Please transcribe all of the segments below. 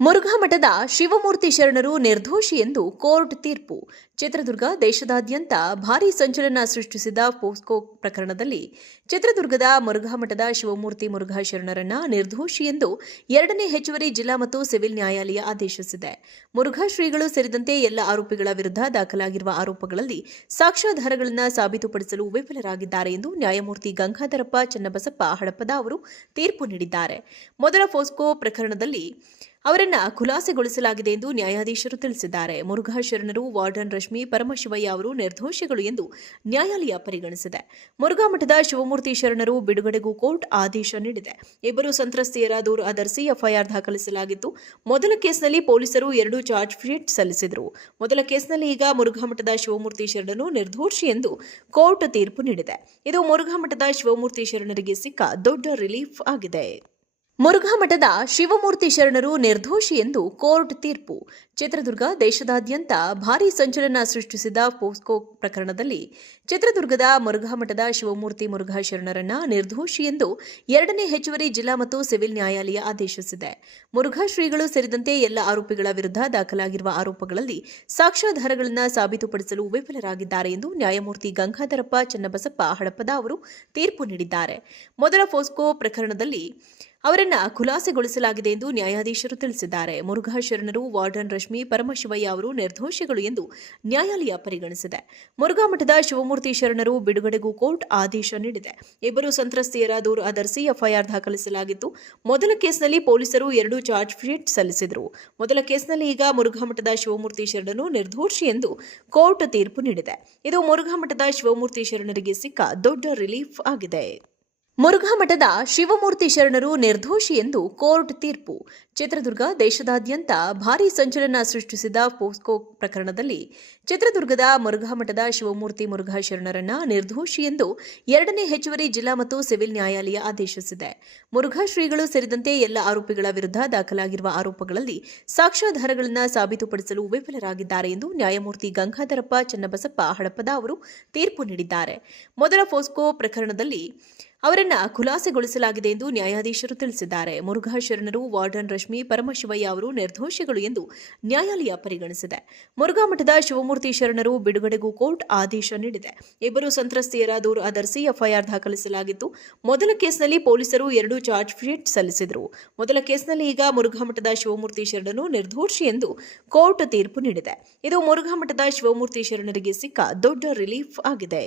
ಮುರುಘಾ ಮಠದ ಶಿವಮೂರ್ತಿ ಶರಣರು ನಿರ್ದೋಷಿ ಎಂದು ಕೋರ್ಟ್ ತೀರ್ಪು. ಚಿತ್ರದುರ್ಗ ದೇಶದಾದ್ಯಂತ ಭಾರೀ ಸಂಚಲನ ಸೃಷ್ಟಿಸಿದ ಪೋಸ್ಕೋ ಪ್ರಕರಣದಲ್ಲಿ ಚಿತ್ರದುರ್ಗದ ಮುರುಘಾ ಮಠದ ಶಿವಮೂರ್ತಿ ಮುರುಘಾ ಶರಣರನ್ನ ನಿರ್ದೋಷಿ ಎಂದು 2ನೇ ಹೆಚ್ಚುವರಿ ಜಿಲ್ಲಾ ಮತ್ತು ಸಿವಿಲ್ ನ್ಯಾಯಾಲಯ ಆದೇಶಿಸಿದೆ. ಮುರುಘಾ ಶ್ರೀಗಳು ಸೇರಿದಂತೆ ಎಲ್ಲ ಆರೋಪಿಗಳ ವಿರುದ್ಧ ದಾಖಲಾಗಿರುವ ಆರೋಪಗಳಲ್ಲಿ ಸಾಕ್ಷ್ಯಾಧಾರಗಳನ್ನು ಸಾಬೀತುಪಡಿಸಲು ವಿಫಲರಾಗಿದ್ದಾರೆ ಎಂದು ನ್ಯಾಯಮೂರ್ತಿ ಗಂಗಾಧರಪ್ಪ ಚನ್ನಬಸಪ್ಪ ಹಡಪದ ಅವರು ತೀರ್ಪು ನೀಡಿದ್ದಾರೆ. ಮೊದಲ ಪೋಸ್ಕೋ ಪ್ರಕರಣದಲ್ಲಿ ಅವರನ್ನ ಖುಲಾಸೆಗೊಳಿಸಲಾಗಿದೆ ಎಂದು ನ್ಯಾಯಾಧೀಶರು ತಿಳಿಸಿದ್ದಾರೆ. ಮುರುಘಾ ಶರಣರು ವಾರ್ಡನ್ ರಶ್ಮಿ ಪರಮಶಿವಯ್ಯ ಅವರು ನಿರ್ದೋಷಿಗಳು ಎಂದು ನ್ಯಾಯಾಲಯ ಪರಿಗಣಿಸಿದೆ. ಮುರುಘಾ ಮಠದ ಶಿವಮೂರ್ತಿ ಶರಣರು ಬಿಡುಗಡೆಗೂ ಕೋರ್ಟ್ ಆದೇಶ ನೀಡಿದೆ. ಇಬ್ಬರು ಸಂತ್ರಸ್ತೆಯರ ದೂರು ಆಧರಿಸಿ ಎಫ್ಐಆರ್ ದಾಖಲಿಸಲಾಗಿತ್ತು. ಮೊದಲ ಕೇಸ್ನಲ್ಲಿ ಪೊಲೀಸರು 2 ಚಾರ್ಜ್ ಶೀಟ್ ಸಲ್ಲಿಸಿದರು. ಮೊದಲ ಕೇಸ್ನಲ್ಲಿ ಈಗ ಮುರುಘಾ ಮಠದ ಶಿವಮೂರ್ತಿ ಶರಣರು ನಿರ್ದೋಷಿ ಎಂದು ಕೋರ್ಟ್ ತೀರ್ಪು ನೀಡಿದೆ. ಇದು ಮುರುಘಾ ಮಠದ ಶಿವಮೂರ್ತಿ ಶರಣರಿಗೆ ಸಿಕ್ಕ ದೊಡ್ಡ ರಿಲೀಫ್ ಆಗಿದೆ. ಮುರುಘಾ ಮಠದ ಶಿವಮೂರ್ತಿ ಶರಣರು ನಿರ್ದೋಷಿ ಎಂದು ಕೋರ್ಟ್ ತೀರ್ಪು. ಚಿತ್ರದುರ್ಗ ದೇಶದಾದ್ಯಂತ ಭಾರೀ ಸಂಚಲನ ಸೃಷ್ಟಿಸಿದ ಪೋಸ್ಕೋ ಪ್ರಕರಣದಲ್ಲಿ ಚಿತ್ರದುರ್ಗದ ಮುರುಘಾ ಮಠದ ಶಿವಮೂರ್ತಿ ಮುರುಘಾ ಶರಣರನ್ನ ನಿರ್ದೋಷಿ ಎಂದು 2ನೇ ಹೆಚ್ಚುವರಿ ಜಿಲ್ಲಾ ಮತ್ತು ಸಿವಿಲ್ ನ್ಯಾಯಾಲಯ ಆದೇಶಿಸಿದೆ. ಮುರುಘಾ ಶ್ರೀಗಳು ಸೇರಿದಂತೆ ಎಲ್ಲ ಆರೋಪಿಗಳ ವಿರುದ್ಧ ದಾಖಲಾಗಿರುವ ಆರೋಪಗಳಲ್ಲಿ ಸಾಕ್ಷ್ಯಾಧಾರಗಳನ್ನು ಸಾಬೀತುಪಡಿಸಲು ವಿಫಲರಾಗಿದ್ದಾರೆ ಎಂದು ನ್ಯಾಯಮೂರ್ತಿ ಗಂಗಾಧರಪ್ಪ ಚನ್ನಬಸಪ್ಪ ಹಡಪದ ಅವರು ತೀರ್ಪು ನೀಡಿದ್ದಾರೆ. ಮೊದಲ ಪೋಸ್ಕೋ ಪ್ರಕರಣದಲ್ಲಿ ಅವರನ್ನ ಖುಲಾಸೆಗೊಳಿಸಲಾಗಿದೆ ಎಂದು ನ್ಯಾಯಾಧೀಶರು ತಿಳಿಸಿದ್ದಾರೆ. ಮುರುಘಾ ಶರಣರು ವಾರ್ಡನ್ ರಶ್ಮಿ ಪರಮಶಿವಯ್ಯ ಅವರು ನಿರ್ದೋಷಿಗಳು ಎಂದು ನ್ಯಾಯಾಲಯ ಪರಿಗಣಿಸಿದೆ. ಮುರುಘಾ ಮಠದ ಶಿವಮೂರ್ತಿ ಶರಣರು ಬಿಡುಗಡೆಗೂ ಕೋರ್ಟ್ ಆದೇಶ ನೀಡಿದೆ. ಇಬ್ಬರು ಸಂತ್ರಸ್ತೆಯರ ದೂರು ಆಧರಿಸಿ ಎಫ್ಐಆರ್ ದಾಖಲಿಸಲಾಗಿತ್ತು. ಮೊದಲ ಕೇಸ್ನಲ್ಲಿ ಪೊಲೀಸರು 2 ಚಾರ್ಜ್ ಶೀಟ್ ಸಲ್ಲಿಸಿದರು. ಮೊದಲ ಕೇಸ್ನಲ್ಲಿ ಈಗ ಮುರುಘಾ ಮಠದ ಶಿವಮೂರ್ತಿ ಶರಣರು ನಿರ್ದೋಷಿ ಎಂದು ಕೋರ್ಟ್ ತೀರ್ಪು ನೀಡಿದೆ. ಇದು ಮುರುಘಾ ಮಠದ ಶಿವಮೂರ್ತಿ ಶರಣರಿಗೆ ಸಿಕ್ಕ ದೊಡ್ಡ ರಿಲೀಫ್ ಆಗಿದೆ. ಮುರುಘಾ ಮಠದ ಶಿವಮೂರ್ತಿ ಶರಣರು ನಿರ್ದೋಷಿ ಎಂದು ಕೋರ್ಟ್ ತೀರ್ಪು. ಚಿತ್ರದುರ್ಗ ದೇಶದಾದ್ಯಂತ ಭಾರೀ ಸಂಚಲನ ಸೃಷ್ಟಿಸಿದ ಪೋಸ್ಕೋ ಪ್ರಕರಣದಲ್ಲಿ ಚಿತ್ರದುರ್ಗದ ಮುರುಘಾ ಮಠದ ಶಿವಮೂರ್ತಿ ಮುರುಘಾ ಶರಣರನ್ನ ನಿರ್ದೋಷಿ ಎಂದು 2ನೇ ಹೆಚ್ಚುವರಿ ಜಿಲ್ಲಾ ಮತ್ತು ಸಿವಿಲ್ ನ್ಯಾಯಾಲಯ ಆದೇಶಿಸಿದೆ. ಮುರುಘಾ ಶ್ರೀಗಳು ಸೇರಿದಂತೆ ಎಲ್ಲ ಆರೋಪಿಗಳ ವಿರುದ್ಧ ದಾಖಲಾಗಿರುವ ಆರೋಪಗಳಲ್ಲಿ ಸಾಕ್ಷ್ಯಾಧಾರಗಳನ್ನು ಸಾಬೀತುಪಡಿಸಲು ವಿಫಲರಾಗಿದ್ದಾರೆ ಎಂದು ನ್ಯಾಯಮೂರ್ತಿ ಗಂಗಾಧರಪ್ಪ ಚನ್ನಬಸಪ್ಪ ಹಡಪದ ಅವರು ತೀರ್ಪು ನೀಡಿದ್ದಾರೆ. ಮೊದಲ ಪೋಸ್ಕೋ ಪ್ರಕರಣದಲ್ಲಿ ಅವರನ್ನ ಖುಲಾಸೆಗೊಳಿಸಲಾಗಿದೆ ಎಂದು ನ್ಯಾಯಾಧೀಶರು ತಿಳಿಸಿದ್ದಾರೆ. ಮುರುಘಾ ಶರಣರು ವಾರ್ಡನ್ ರಶ್ಮಿ ಪರಮಶಿವಯ್ಯ ಅವರು ನಿರ್ದೋಷಿಗಳು ಎಂದು ನ್ಯಾಯಾಲಯ ಪರಿಗಣಿಸಿದೆ. ಮುರುಘಾ ಮಠದ ಶಿವಮೂರ್ತಿ ಶರಣರು ಬಿಡುಗಡೆಗೂ ಕೋರ್ಟ್ ಆದೇಶ ನೀಡಿದೆ. ಇಬ್ಬರು ಸಂತ್ರಸ್ತೆಯರ ದೂರು ಆಧರಿಸಿ ಎಫ್ಐಆರ್ ದಾಖಲಿಸಲಾಗಿತ್ತು. ಮೊದಲ ಕೇಸ್ನಲ್ಲಿ ಪೊಲೀಸರು 2 ಚಾರ್ಜ್ ಶೀಟ್ ಸಲ್ಲಿಸಿದರು. ಮೊದಲ ಕೇಸ್ನಲ್ಲಿ ಈಗ ಮುರುಘಾ ಮಠದ ಶಿವಮೂರ್ತಿ ಶರಣರು ನಿರ್ದೋಷಿ ಎಂದು ಕೋರ್ಟ್ ತೀರ್ಪು ನೀಡಿದೆ. ಇದು ಮುರುಘಾ ಮಠದ ಶಿವಮೂರ್ತಿ ಶರಣರಿಗೆ ಸಿಕ್ಕ ದೊಡ್ಡ ರಿಲೀಫ್ ಆಗಿದೆ.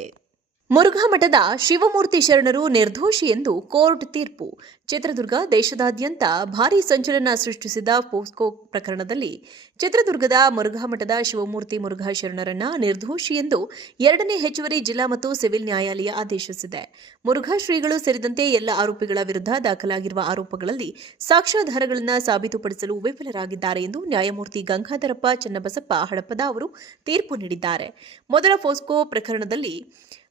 ಮುರುಘಾ ಮಠದ ಶಿವಮೂರ್ತಿ ಶರಣರು ನಿರ್ದೋಷಿ ಎಂದು ಕೋರ್ಟ್ ತೀರ್ಪು. ಚಿತ್ರದುರ್ಗ ದೇಶದಾದ್ಯಂತ ಭಾರೀ ಸಂಚಲನ ಸೃಷ್ಟಿಸಿದ ಪೋಸ್ಕೋ ಪ್ರಕರಣದಲ್ಲಿ ಚಿತ್ರದುರ್ಗದ ಮುರುಘಾ ಮಠದ ಶಿವಮೂರ್ತಿ ಮುರುಘಾ ಶರಣರನ್ನ ನಿರ್ದೋಷಿ ಎಂದು 2ನೇ ಹೆಚ್ಚುವರಿ ಜಿಲ್ಲಾ ಮತ್ತು ಸಿವಿಲ್ ನ್ಯಾಯಾಲಯ ಆದೇಶಿಸಿದೆ. ಮುರುಘಾ ಶ್ರೀಗಳು ಸೇರಿದಂತೆ ಎಲ್ಲ ಆರೋಪಿಗಳ ವಿರುದ್ಧ ದಾಖಲಾಗಿರುವ ಆರೋಪಗಳಲ್ಲಿ ಸಾಕ್ಷ್ಯಾಧಾರಗಳನ್ನು ಸಾಬೀತುಪಡಿಸಲು ವಿಫಲರಾಗಿದ್ದಾರೆ ಎಂದು ನ್ಯಾಯಮೂರ್ತಿ ಗಂಗಾಧರಪ್ಪ ಚನ್ನಬಸಪ್ಪ ಹಡಪದ ಅವರು ತೀರ್ಪು ನೀಡಿದ್ದಾರೆ. ಮೊದಲ ಪೋಸ್ಕೋ ಪ್ರಕರಣದಲ್ಲಿ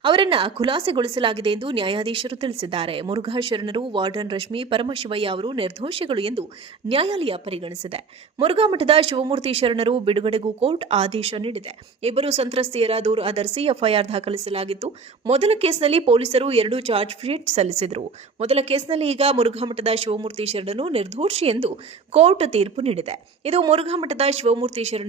ಅವರನ್ನ ಖುಲಾಸೆಗೊಳಿಸಲಾಗಿದೆ ಎಂದು ನ್ಯಾಯಾಧೀಶರು ತಿಳಿಸಿದ್ದಾರೆ. ಮುರುಘಾ ಶರಣರು ವಾರ್ಡನ್ ರಶ್ಮಿ ಪರಮಶಿವಯ್ಯ ಅವರು ನಿರ್ದೋಷಿಗಳು ಎಂದು ನ್ಯಾಯಾಲಯ ಪರಿಗಣಿಸಿದೆ. ಮುರುಘಾ ಮಠದ ಶಿವಮೂರ್ತಿ ಶರಣರು ಬಿಡುಗಡೆಗೂ ಕೋರ್ಟ್ ಆದೇಶ ನೀಡಿದೆ. ಇಬ್ಬರು ಸಂತ್ರಸ್ತೆಯರ ದೂರು ಆಧರಿಸಿ ಎಫ್ಐಆರ್ ದಾಖಲಿಸಲಾಗಿತ್ತು. ಮೊದಲ ಕೇಸ್ನಲ್ಲಿ ಪೊಲೀಸರು 2 ಚಾರ್ಜ್ ಶೀಟ್ ಸಲ್ಲಿಸಿದರು. ಮೊದಲ ಕೇಸ್ನಲ್ಲಿ ಈಗ ಮುರುಘಾ ಮಠದ ಶಿವಮೂರ್ತಿ ಶರಣರು ನಿರ್ದೋಷಿ ಎಂದು ಕೋರ್ಟ್ ತೀರ್ಪು ನೀಡಿದೆ. ಇದು ಮುರುಘಾ ಮಠದ ಶಿವಮೂರ್ತಿ ಶರಣರಿಗೆ